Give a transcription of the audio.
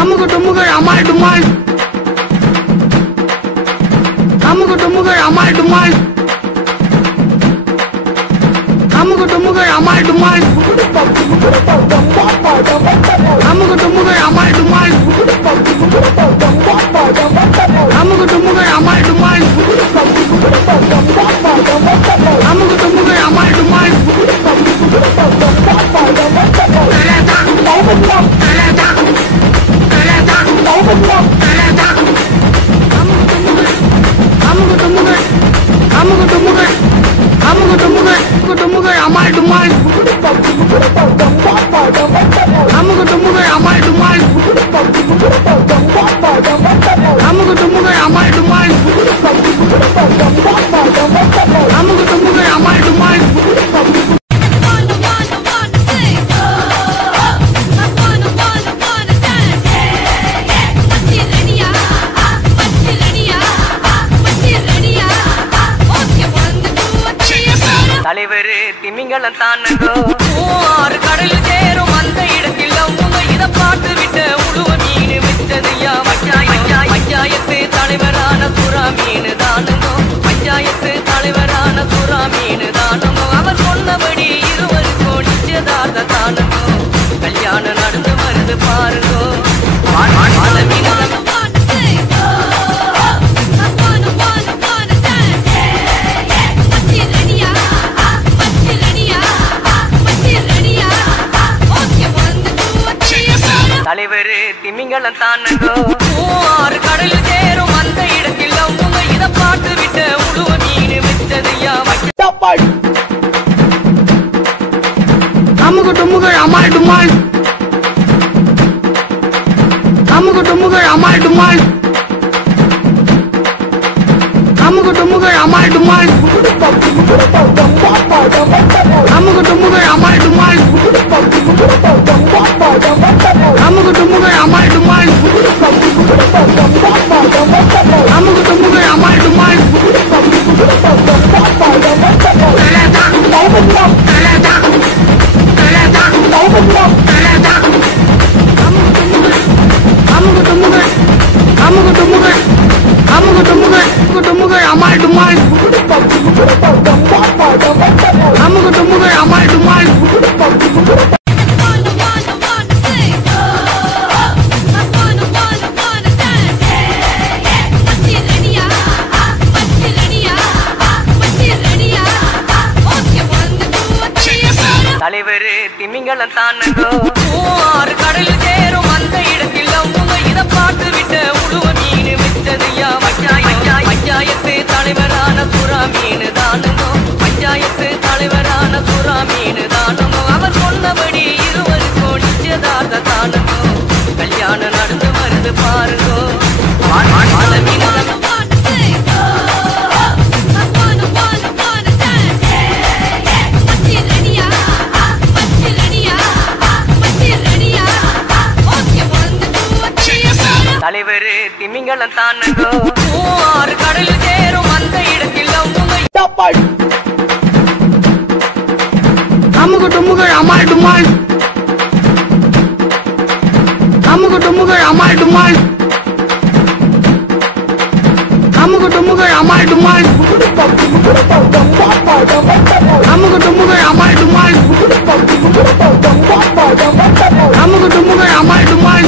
அமுகு டுமுகு அமால் டுமால் அமுகு டுமுகு அமால் டுமால் அமுகு டுமுகு அமால் டுமால் அமுகு டுமுகு அமால் டுமால் அமுகு டுமுகு அமால் டுமால் அமுகு டுமுகு அமால் டுமால் அமால் டுமால் அமுகு டுமுகு அமால் டுமால் அமுகு டுமுகு அமால் டுமால் அமுகு டுமுகு அமால் டுமால் தலைவரு திமிங்கலம் தானங்கோ ஆறு கடல் சேரும் அந்த இடத்தில் அவங்க இத பாட்டு விட்ட உழுவ மீன் விட்டதையா பஞ்சாயத்து தலைவரான சுறா மீன் தானுங்கோ பஞ்சாயத்து தலைவரான சுறா மீன் தானுங்கோ அவர் சொன்னபடி இருவருக்கும் நிச்சயதார்த்த தானுங்கோ கல்யாணம் நடந்து வருது பாருங்கோ தலைவரு திமிங்கலம் தானங்கோ ஆறு கடல் சேரும் அந்த இடத்தில் அவங்க இத பாட்டு விட்ட உழுவ மீன் விட்டதையா அமுகு டுமுகு அமால் டுமால் அமுகு டுமுகு அமால் டுமால் அமுகு டுமுகு அமால் டுமால் அமுகு டுமுகு அமால் டுமால் அமுகு டுமுகு அமால் டுமால் அமுகு டுமுகு அமால் டுமால் அமுகு டுமுகு அமுகு டுமுகு அமுகு டுமுகு டுமுகு அமால் டுமால் அமுகு டுமுகு அமால் டுமால் தலைவரு திமிங்கலம் தானங்கோ ஆறு கடல் சேரும் அந்த இடத்தில் அவங்க இத பாட்டு விட்ட உழுவ மீன் விட்டதையா பஞ்சாயத்து தலைவரான சுறா மீன் தானுங்கோ பஞ்சாயத்து தலைவரான சுறா மீன் தானுங்கோ அவர் சொன்னபடி இருவருக்கும் நிச்சயதார்த்த தானுங்கோ கல்யாணம் நடந்து வருது பாருங்கோ தலைவரு திமிங்கலம் தானங்கோ ஆறு கடல் சேரும் அந்த இடத்தில் அவங்க அமுகு டுமுகு அமால் டுமால் அமுகு டுமுகு அமால் டுமால் அமுகு டுமுகு அமால் டுமால் அமுகு டுமுகு அமால் டுமால் அமுகு டுமுகு அமால் டுமால்